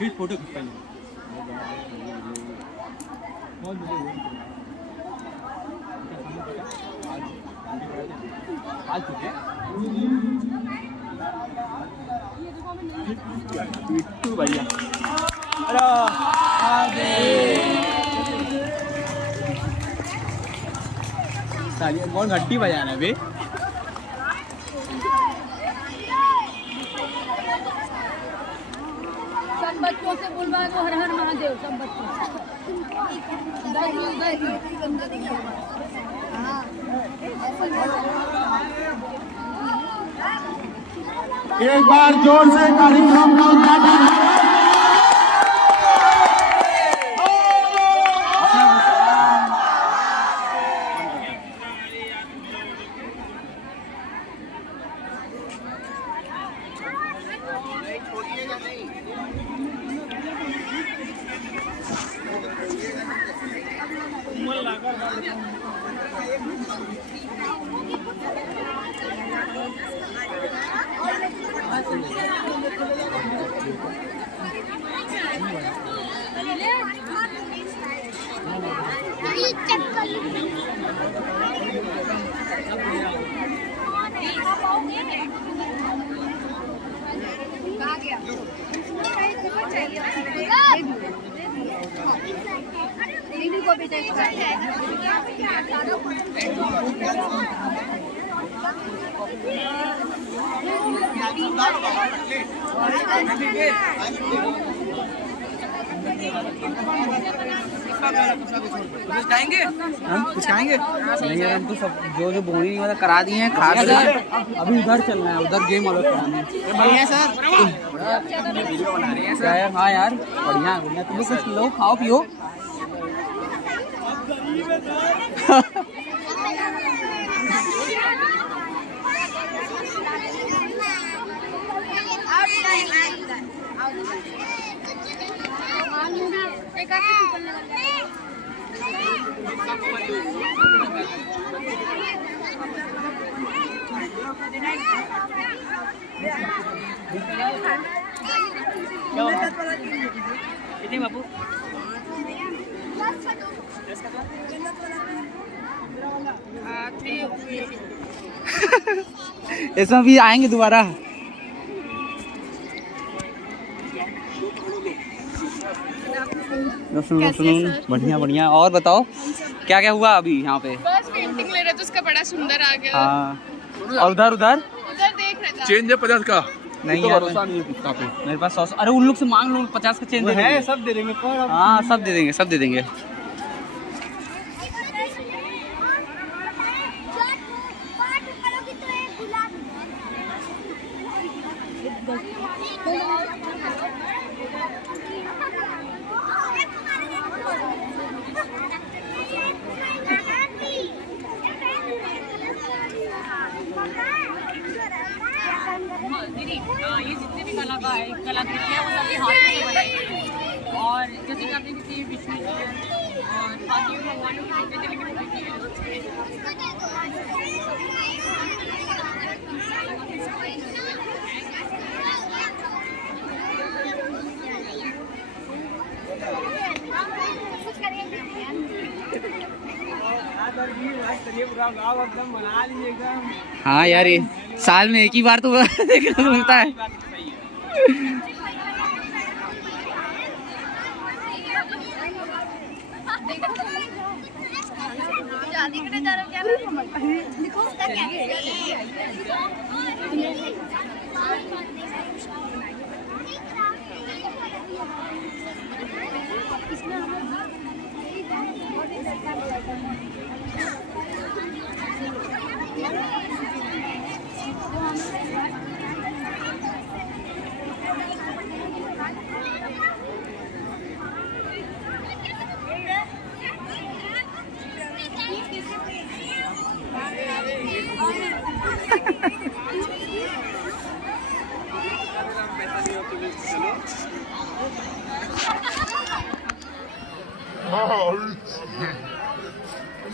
फिर फोटो खिंचवाएंगे बहुत आज बिट्टू भैया कौन घंटी बजाना है अभी सब बच्चों से बुलवा दो हर हर महादेव सब बच्चों एक बार जोर से कार्यक्रम का उद्घाटन को भी कुछ खाएंगे नहीं यार हम तो सब जो बोनी वाला करा दिए हैं खा अभी उधर चलना है उधर गेम वाला कराना है बढ़िया सर क्या यार हाँ यार बढ़िया बढ़िया तुम कुछ लो खाओ पियो कितने बाबू इसमें भी आएंगे दोबारा बढ़िया बढ़िया और बताओ क्या क्या हुआ अभी यहाँ पे बस पेंटिंग ले रहे थे उसका बड़ा सुंदर आ गया हाँ और उधर उधर उधर देख रहे थे चेंज है 50 का नहीं तो यार भरोसा नहीं है कुत्ता पे मेरे पास 100 अरे उन लोग से मांग लो 50 का चेंज दे देंगे सब दे देंगे हाँ सब दे देंगे सब दे देंगे दीदी ये जितने भी कलाकृतियाँ वो सभी हाथ से बनाई गई हैं और जैसे कि आपने देखिए विष्णु जी हैं और बाकी भगवानों की मूर्ति लेकिन हाँ यार ये साल में एक ही बार तो देखने को मिलता है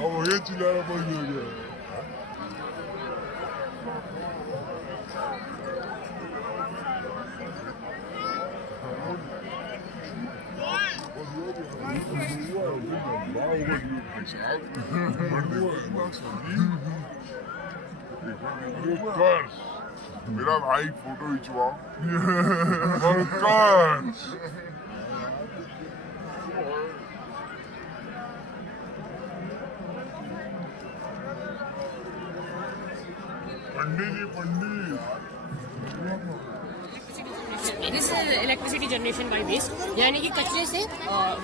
अब ये चिल्लाना बंद हो गया मेरा भाई फोटो खिंचवाओ Pankaj Pandit ji Pandit this electricity generation by waste, यानी कि कचरे से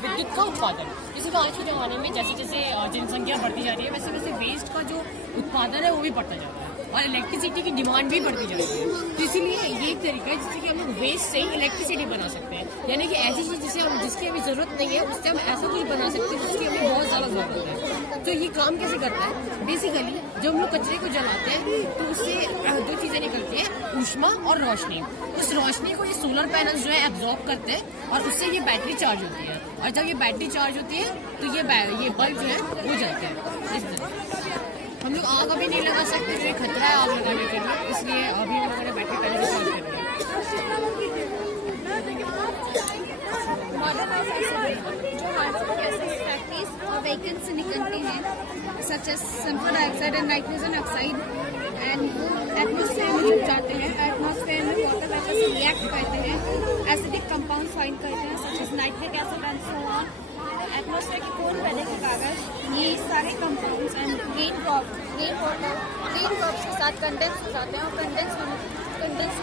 विद्युत का उत्पादन। जैसे कि आज के ज़माने में जैसे जैसे जनसंख्या बढ़ती जा रही है, वैसे वैसे वेस्ट का जो उत्पादन है वो भी बढ़ता जा रहा है और इलेक्ट्रिसिटी की डिमांड भी बढ़ती जा रही है। तो इसीलिए ये एक तरीका है जिससे कि हम लोग वेस्ट से ही इलेक्ट्रिसिटी बना सकते हैं, यानी कि ऐसी चीज़ जिसकी हमें ज़रूरत नहीं है उससे हम ऐसा कुछ बना सकते हैं जिसकी हमें बहुत ज़्यादा ज़रूरत है। तो ये काम कैसे करता है? बेसिकली जब हम लोग कचरे को जलाते हैं तो उससे दो चीज़ें निकलती हैं, ऊष्मा और रोशनी। उस रोशनी को ये सोलर पैनल जो है एब्जॉर्ब करते हैं और उससे ये बैटरी चार्ज होती है, और जब ये बैटरी चार्ज होती है तो ये बल्ब जो है वो जलते हैं। इस तरह हम लोग आग अभी नहीं लगा सकते, जो खतरा है आग लगाने के लिए, इसलिए अभी हम लोगों ने बैटरी पहले से चार्ज कर दिया। जो हार्मफुल गैसेस फैक्ट्रीज और व्हीकल्स से निकलती हैं, such as sulphur dioxide and nitrogen oxide, and वो एटमॉस्फेयर में जब जाते हैं, एटमॉस्फेयर में वाटर वेपर से रिएक्ट करते हैं, एसिडिक कंपाउंड फाइंड करते हैं such as nitric acid and so on. Atmosphere की कोल पहले के कागज ये सारे कंपाउंड्स एंड रेन ड्रॉप्स के साथ कंडेंस हो जाते हैं, और कंडेंस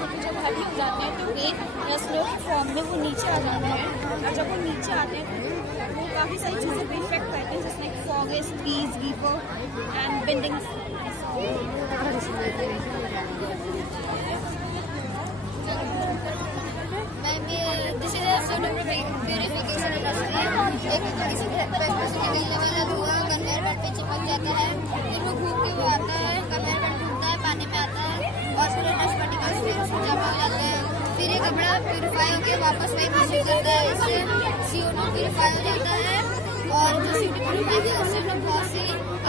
होकर जब हेवी हो जाते हैं तो रेन या स्नो की फॉर्म में वो नीचे आ जाते हैं, और जब वो नीचे आते हैं तो वो काफ़ी सारी चीज़ें पे इफेक्ट करते हैं, जैसे फॉगेस, trees, reaper and buildings. This is a sort of purification industry. एक किसी फैक्ट्री से निकलने वाला धुआं कन्वेयर बेल्ट पे चिपक जाता है, फिर वो घूम के वो आता है, कन्वेयर बेल्ट घूमता है, पानी में आता है और फिर डस्ट पार्टिकल्स फिर उसमें जमा हो जाते हैं। फिर ये कपड़ा प्यूरिफाई होकर वापस वही नीचे करता है, इससे CO2 प्यूरिफाई हो जाता है, और जो CO2 प्यूरिफाई है उससे हम लोग बहुत सी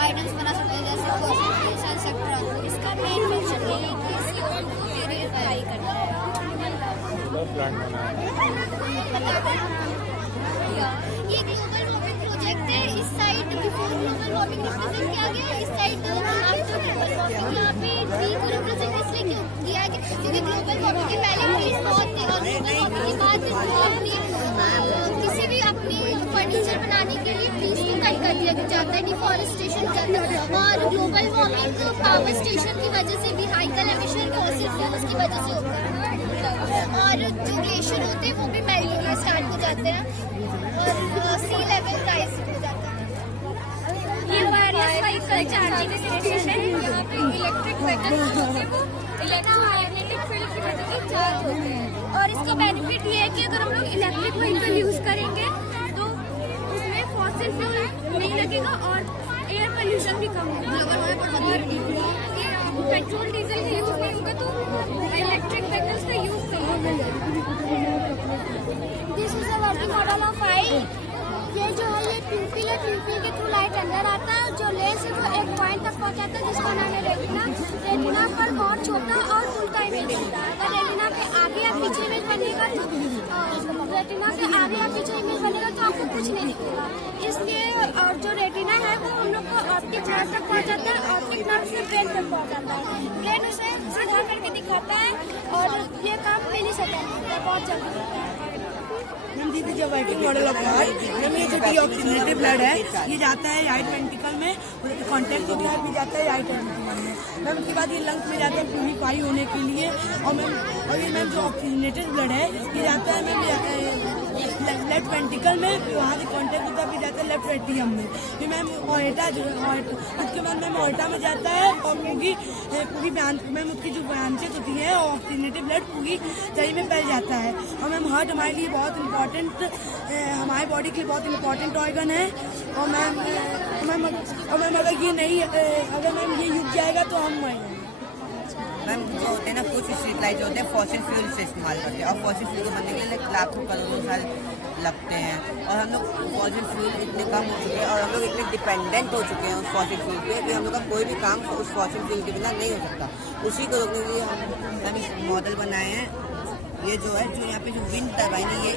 आइटम्स बना सकते हैं, जैसे फॉसिल फ्यूल्स एंड एक्सेट्रा। इसका मेन फंक्शन ये है कि CO2 को प्यूरिफाई करता है। ये ग्लोबल वार्मिंग प्रोजेक्ट है, इस side before global warming represent किया गया, इस साइड आफ्टर ग्लोबल वार्मिंग यहाँ पे ट्री को रिप्रेजेंट इसलिए क्यों किया है क्योंकि ग्लोबल वार्मिंग के पहले ट्रीज बहुत थे और ग्लोबल वार्मिंग के बाद किसी भी अपनी फर्नीचर बनाने के लिए ट्रीज को कट कर दिया जाता है, डिफॉरेस्टेशन जाता है, और ग्लोबल वार्मिंग पावर स्टेशन की वजह से भी व्हीकल एमिशन फॉसिल फ्यूल्स की वजह से होता है, और जो ग्लेशियर होते हैं वो भी मेल्ट होना स्टार्ट हो जाते हैं और सी लेवल राइज हो जाता है। ये वायरलेस व्हीकल चार्जिंग स्टेशन है, यहाँ पे इलेक्ट्रिक व्हीकल होते हैं वो इलेक्ट्रोमैग्नेटिक फील्ड की वजह से चार्ज होते हैं, और इसका बेनिफिट ये है कि अगर हम लोग इलेक्ट्रिक व्हीकल यूज करेंगे तो उसमें फॉसिल फ्यूल नहीं लगेगा और एयर पोल्यूशन भी कम होगा। पेट्रोल डीजल का यूज नहीं होगा तो इलेक्ट्रिक व्हीकल्स का यूज करेंगे। This is a working model of eye. ये जो है ये प्यूपिल है, प्यूपिल के थ्रू लाइट अंदर आता है, जो लेंस है वो एक पॉइंट तक पहुंचाता है जिसका नाम है रेटिना। रेटिना पर बहुत छोटा और फुलका इमेज बनता है, अगर रेटिना के आगे या पीछे इमेज बनेगा तो रेटिना के आगे या पीछे इमेज बनेगा तो आपको कुछ नहीं दिखेगा। इसलिए और जो रेटिना है वो हम लोग को ऑप्टिक नर्व तक पहुंचाता है, ऑप्टिक नर्व से ब्रेन तक पहुंचाता है, ब्रेन उसे सीधा करके दिखाता है और ये काम मिलीसेकंड में बहुत जल्दी होता है। मैम दीदी जो working model of blood, ma'am ये जो डीऑक्सीजनेटेड ब्लड है ये जाता है राइट वेंट्रिकल में, कॉन्टैक्ट के बाद भी जाता है राइट वेंट्रिकल में। मैम उसके बाद ये लंग्स में जाता है प्यूरिफाई होने के लिए, और ये मैम जो ऑक्सीजनेटेड ब्लड है ये जाता है मैम लेफ्ट वेंट्रिकल में, वहाँ से कॉन्टैक्ट होता है फिर जाता है लेफ्ट एट्रियम में। फिर मैम ऑर्टा उसके बाद मैम ऑर्टा में जाता है और पूरी मैम उसकी जो ब्रांचेस होती है ऑक्सीजनेटेड ब्लड पूरी शरीर में फैल जाता है। और मैम हार्ट हमारे लिए बहुत इंपॉर्टेंट, हमारी बॉडी के लिए बहुत इंपॉर्टेंट ऑर्गन है। और मैम अगर ये नहीं अगर मैम ये रुक जाएगा तो हम मरेंगे। मैम जो होते हैं ना कुछ स्ट्रीट लाइट जो होते हैं फॉसिल फ्यूल से इस्तेमाल करते हैं, और फॉसिल फ्यूल को बनने के लिए लाखों करोड़ों साल लगते हैं, और हम लोग फॉसिल फ्यूल इतने कम हो चुके हैं और हम लोग इतने डिपेंडेंट हो चुके हैं उस फॉसिल फ्यूल पे कि हम लोग का कोई भी काम उस फॉसिल फ्यूल के बिना नहीं हो सकता। उसी को रोकने के लिए हम मॉडल बनाए हैं ये जो है, जो यहाँ पे जो विंड टर्बाइन है, ये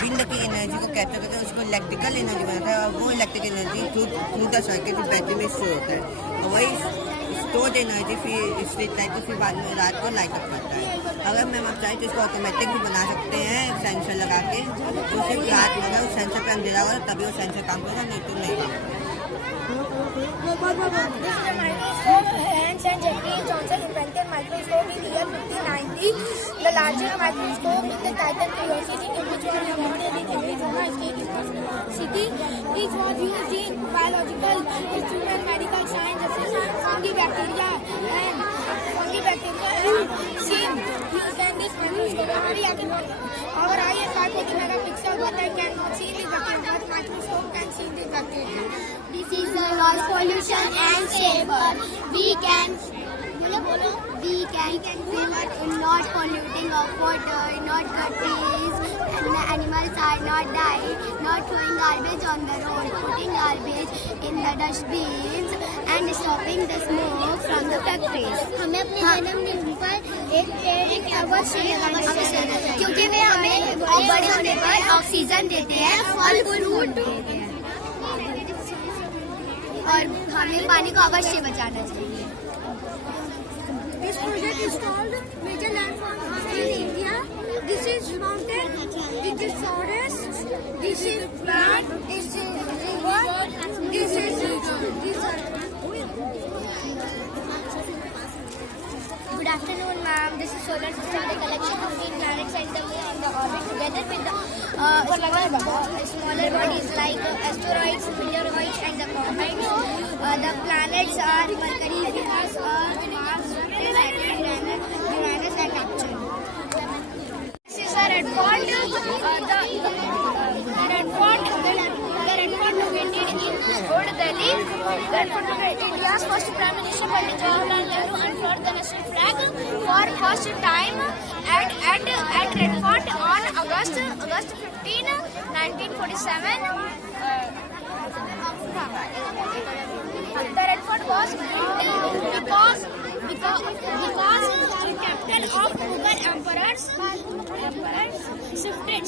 विंड की एनर्जी को कैप्चर करते हैं, उसको इलेक्ट्रिकल एनर्जी बनाता है, और वो electrical energy through the circuit जो बैटरी में स्टोर होता है, तो वही स्टोर्ड एनर्जी फिर स्ट्रीट लाइट को फिर बाद में रात को लाइट अप करता है। अगर मैम आप चाहें तो इसको ऑटोमेटिक भी बना सकते हैं सेंसर लगा के, तो सिर्फ रात में अगर सेंसर पे अंधेरा होगा तभी वो सेंसर काम करेगा, नहीं तो नहीं काम करेगा। Hans and Jeffrey Johnson invented microscope in the year 1590. The largest microscope is the Titan Curiosity, which was invented in Arizona State University. It was used in biological instruments, medical science, fungi bacteria and seen using this microscope. हमारी आंखें our eye is 540 megapixel, but I cannot see the bacteria. But microscope can see the bacteria. This is the noise pollution and safer. We can prevent in not polluting of water, not cut trees, and the animals are not dying, not throwing garbage on the road, putting garbage in the dustbins, and stopping the smoke from the factories. हमें अपने जन्मदिन पर एक पेड़ अवश्य लगाना चाहिए, क्योंकि वे हमें बड़े होने पर ऑक्सीजन देते हैं, फल फ्रूट देते हैं, और हमें पानी को अवश्य बचाना चाहिए। This project is called Major Landforms in India. This is mountain, this is forest, this is plant, this is river, this is Good afternoon, ma'am. This is solar system, the collection of the planets and the moon in the orbit together with the smaller bodies like asteroids, meteoroids, and the comets. The planets are Mercury, Venus, Earth, Mars, Saturn, Uranus, and Neptune. This is a red fort. The red fort located in Old Delhi. The red fort located India's first Prime Minister Pandit Jawaharlal Nehru unfurled the national flag for first time at Red Fort on August 15, 1947. The Red Fort was built because the captain of Mughal emperors shifted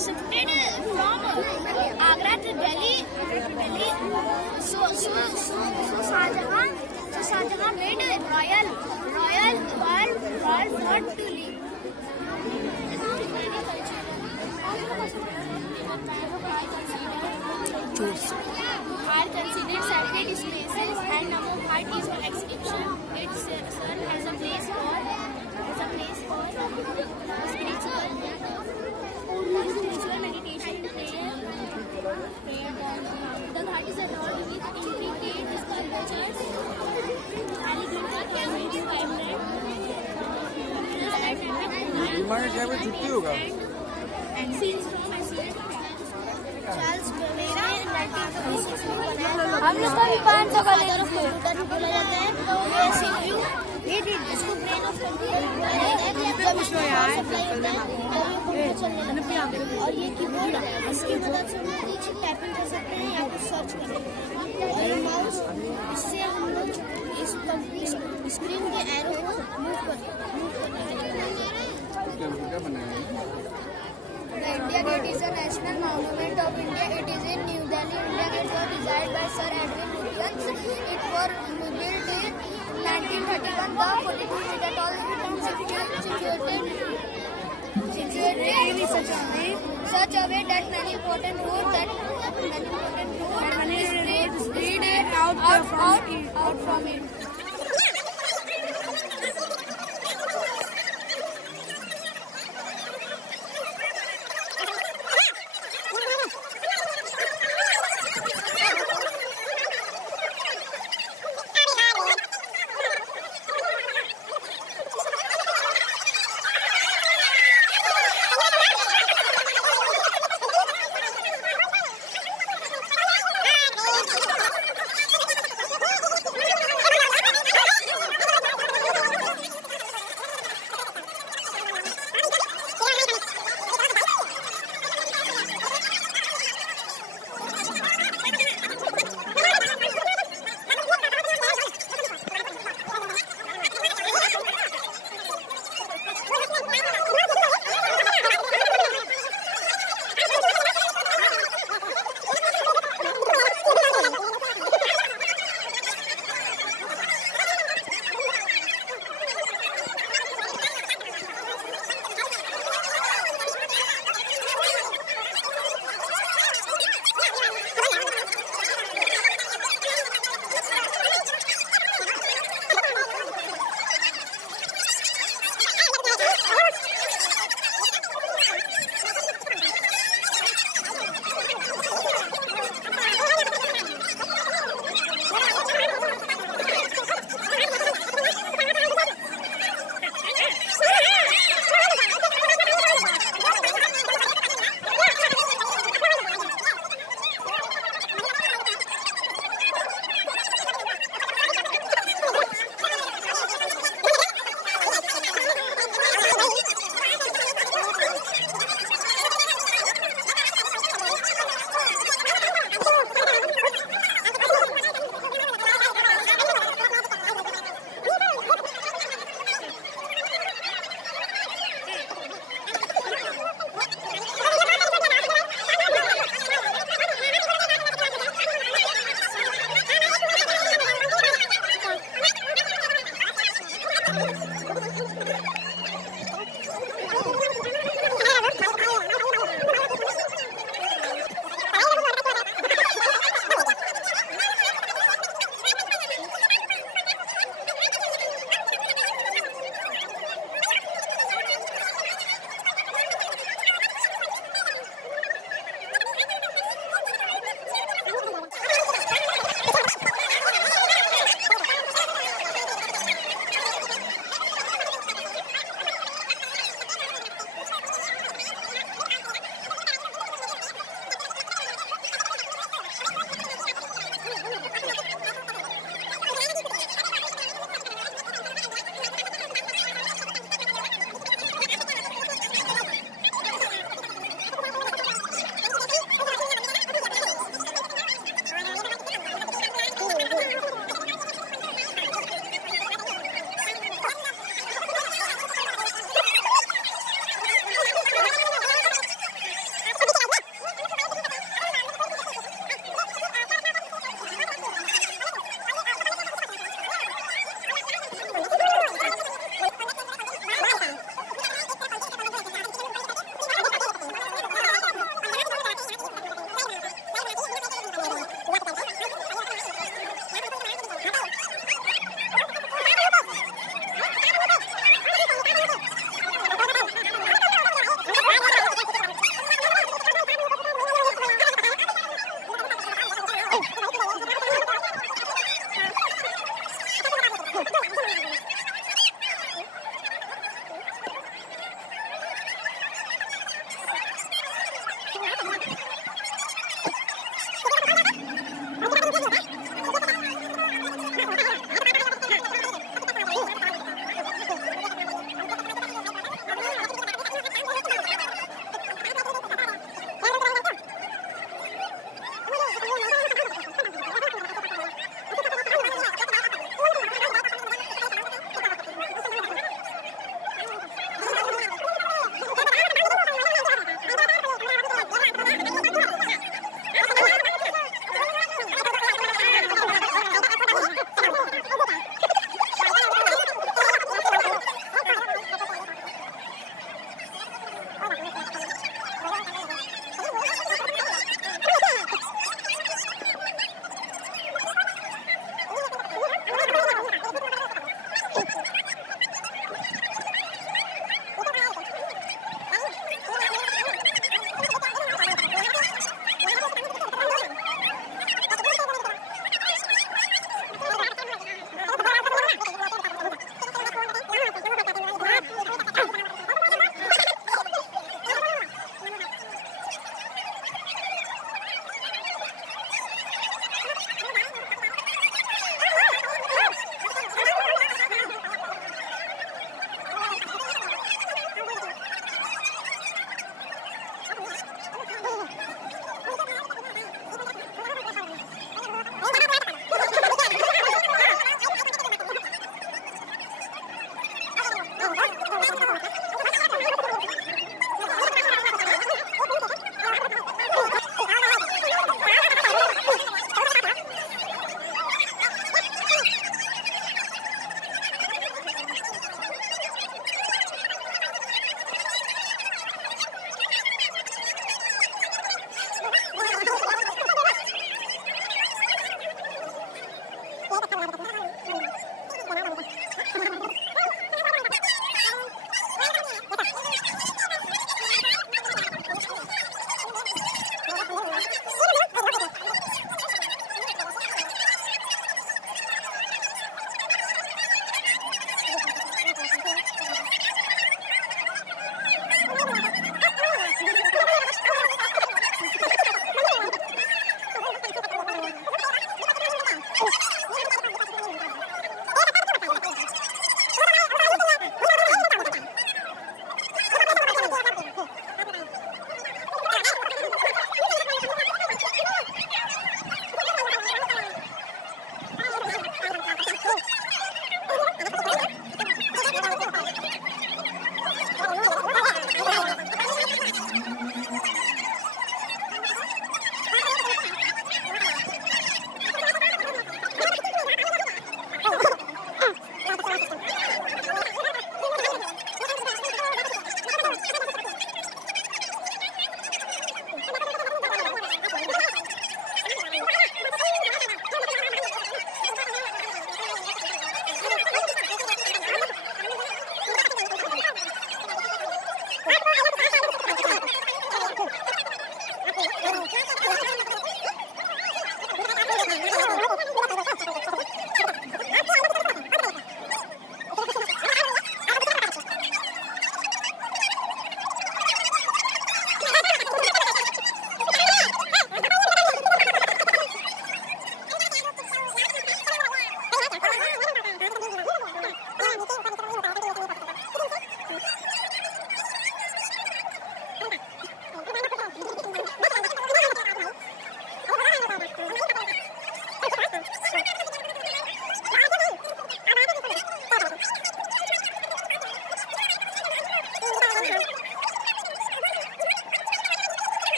from Agra to Delhi. So Shahjahan made a royal fort to live. Are considered sacred spaces, and Namo Ghat is on exception. It serves as a place for spiritual meditation, prayer. The Ghat is adorned with intricate sculptures, elegant carvings, vibrant. And scenes from Assyria to Charles Babbage ने 1936 में बनाया। हम लोग को भी 500 का father of computer भी बोला जाता है। ये सीपीयू, ये इसको ब्रेन ऑफ कंप्यूटर बोला जाता है। जब इसमें सप्लाई होता है कंप्यूटर चलने लगता है। और ये कीबोर्ड, इसकी मदद से हम कुछ टाइपिंग कर सकते हैं या कुछ सर्च कर सकते हैं। और ये माउस, इससे हम लोग इस स्क्रीन के एरो को मूव करने के लिए कंप्यूटर बनाया है। The India Gate is a national monument of India. It is in New Delhi. India Gate was designed by Sir Edwin Lutyens. It was built in 1931. The 42-meter tall situated in such a way that many important roads spread out from it.